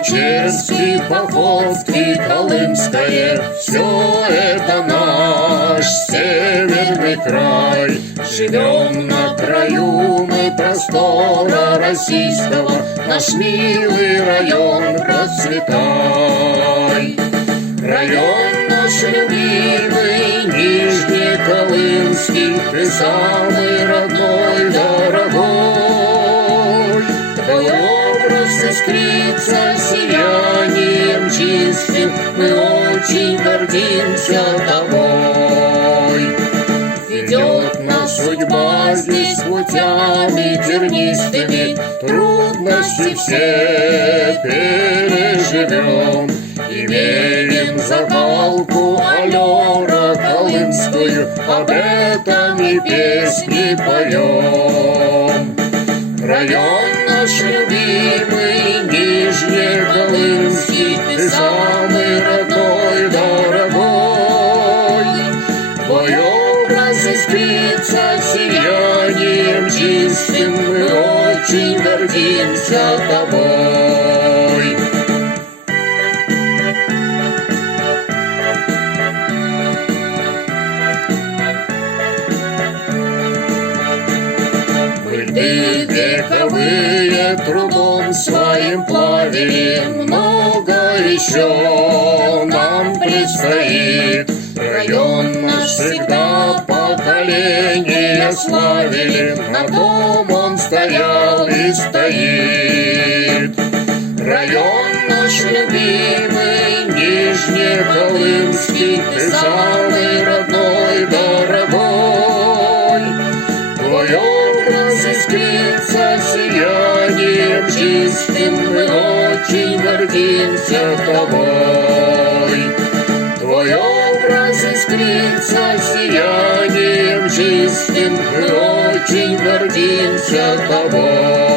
Печерский, Поповки, Колымское, все это наш северный край. Живем на краю мы простора российского, наш милый район, процветай. Район наш любимый, Нижнеколымский, ты самый родной, дорогой. Твой образ искрится сиянием чистым, мы очень гордимся тобой. Ведет нас судьба здесь путями тернистыми, трудности все переживем. Имеем закалку аллера колымскую, об этом и песни поем. Район наш любимый, Нижнеколымский, ты самый родной, дорогой. Твой образ искрится сиянием чистым, мы очень гордимся тобой. Льды вековые трудом своим плавили, много еще нам предстоит. Район наш всегда поколения славили, на том он стоял и стоит. Район наш любимый, Нижнеколымский, ты самый родной, дорогой. Твой образ искрится сиянием чистым, мы очень гордимся тобой. Твой образ искрится сиянием чистым, мы очень гордимся тобой.